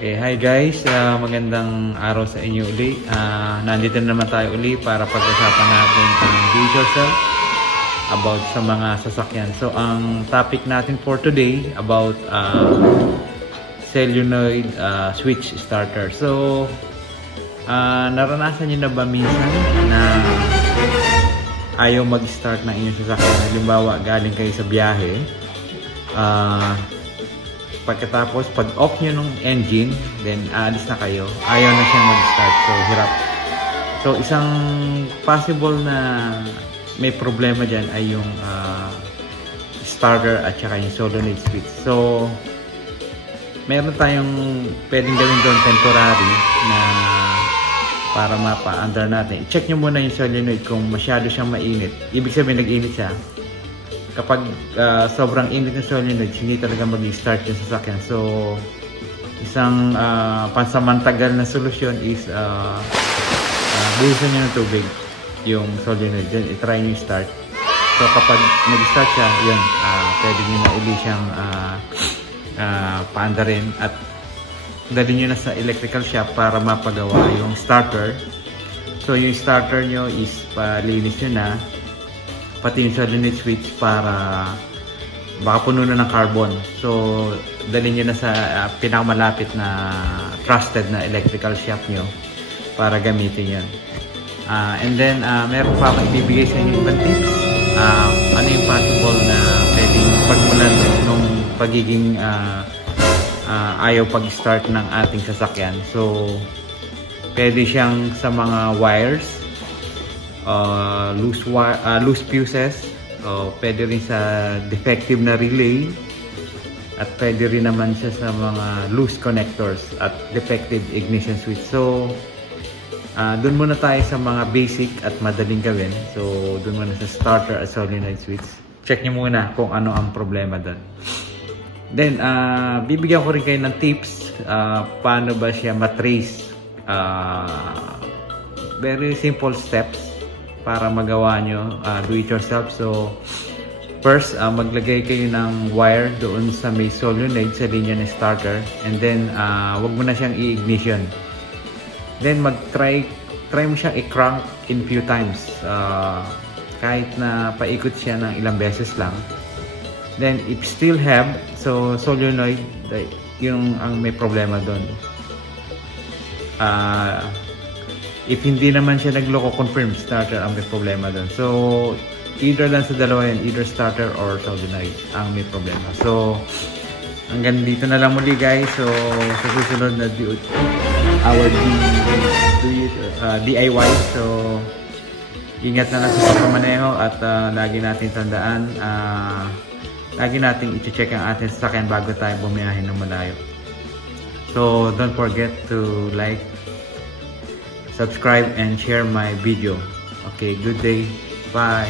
Okay, hi guys, magandang araw sa inyo uli. Nandito na naman tayo uli para pag-usapan natin ang do it yourself about sa mga sasakyan. So ang topic natin for today about solenoid switch starter. So naranasan niyo na ba minsan na ayaw mag-start ng inyong sasakyan? Halimbawa, galing kayo sa biyahe, pagkatapos pag off nyo nung engine, then aalis na kayo, ayaw na siyang mag-start, so hirap. So isang possible na may problema dyan ay yung starter at saka yung solenoid switch. So meron tayong pwedeng gawin doon temporary na para mapa-under natin. I-check nyo muna yung solenoid kung masyado siyang mainit, ibig sabihin nag-init siya. Kapag sobrang init ng solenoid, hindi talaga mag-start yung sasakyan. So isang pansamantagal na solusyon is buhusan nyo ng tubig yung solenoid. Then i-try nyo start. So kapag nag-start siya, yun, pwede nyo na uli siyang paandarin at dalhin nyo na sa electrical shop para mapagawa yung starter. So yung starter nyo is palinis nyo na, pati yung solenoid switch para baka puno na ng carbon. So dalhin nyo na sa pinakamalapit na trusted na electrical shop nyo para gamitin yun. And then meron pa akong ibibigay sa inyo ibang tips. Ano yung possible na pwedeng pagmulan nung pagiging ayaw pag-start ng ating sasakyan. So pwede siyang sa mga wires, loose fuses, pwede rin sa defective na relay, at pwede rin naman siya sa mga loose connectors at defective ignition switch. So dun muna tayo sa mga basic at madaling gawin. So dun muna sa starter at solenoid switch. Check nyo muna kung ano ang problema dun. Then bibigyan ko rin kayo ng tips paano ba siya matrace. Very simple steps para magawa nyo do it yourself. So first, maglagay kayo ng wire doon sa may solenoid sa linya ng starter, and then wag mo na siyang i-ignition. Then try mo siyang i-crank in few times, kahit na paikot siya ng ilang beses lang. Then if still have, so solenoid yung ang may problema doon. If hindi naman siya nagloko, confirm starter ang may problema doon. So either lang sa dalawa yan, either starter or solenoid ang may problema. So hanggang dito na lang muli guys. So sa susunod na DIY, so ingat na lang sa pagmamaneho at lagi natin tandaan, lagi natin i-check ang ating sasakyan bago tayo bumiyahe ng malayo. So don't forget to like, subscribe and share my video. Okay, good day. Bye.